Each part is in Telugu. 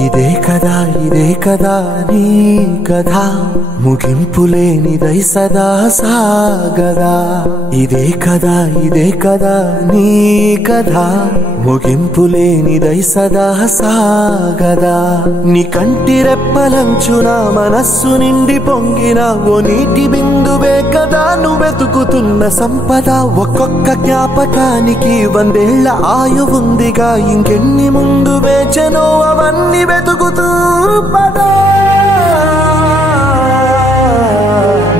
ఇదే కదా నీ కథ ముగింపులేనిదై సదా సాగదా ఇదే కదా నీ కథ ముగింపులేనిదై సదా సాగదా నీ కంటి రెప్పలంచున మనస్సు నిండి పొంగిన ఓ నీటి బిందువే కదా నువ్వెతుకుతున్న సంపద ఒక్కొక్క జ్ఞాపకానికి 100 ఏళ్ల ఆయువుందిగా ఇంకెన్ని ముందు వేచెనో అవన్నీ వెతుకుతూ పదా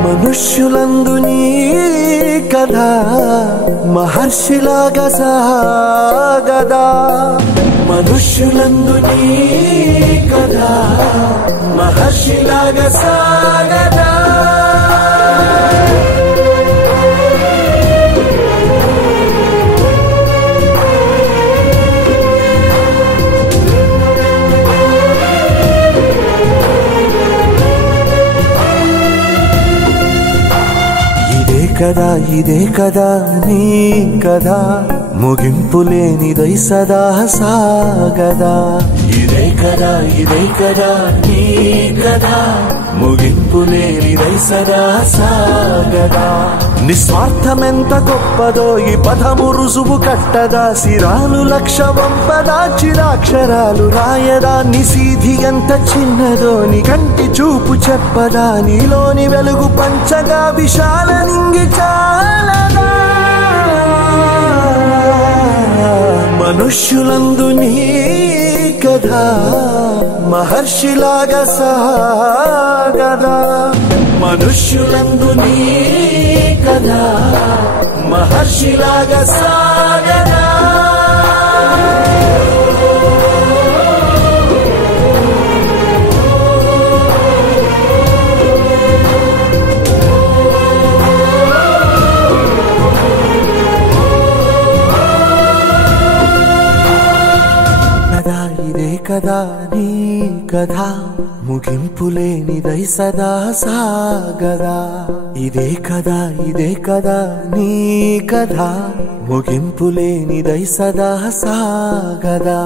మనుష్యులందు నీ కథ మహర్షిలాగా సాగదా మనుష్యులందు నీ కథ మహర్షిలాగా సాగదా ఇదే కదా నీ కథ ముగింపులేనిదై సదా సాగదా ఇదే కదా నీ కథ ముగింపులేనిదై సదా సాగదా నిస్వార్థమెంత గొప్పదో ఈ పదము రుజువు కట్టదా సిరాలు లక్ష వంపదా చిరాక్షరాలు రాయదా నిసీధి ఎంత చిన్నదో నీ కంటి చూపు చెప్పదా నీలోని వెలుగు పంచగా విశాల నింగి చాలదా మనుష్యులందు నీ కథ మహర్షిలాగా సాగదా మనుష్యులందు నీ కథ మహర్షిలాగా సాగదా ఇదే కదా నీ కథ ముగింపులేనిదై సదా సాగదా ఇదే కదా నీ కథ ముగింపులేనిదై సదా సాగదా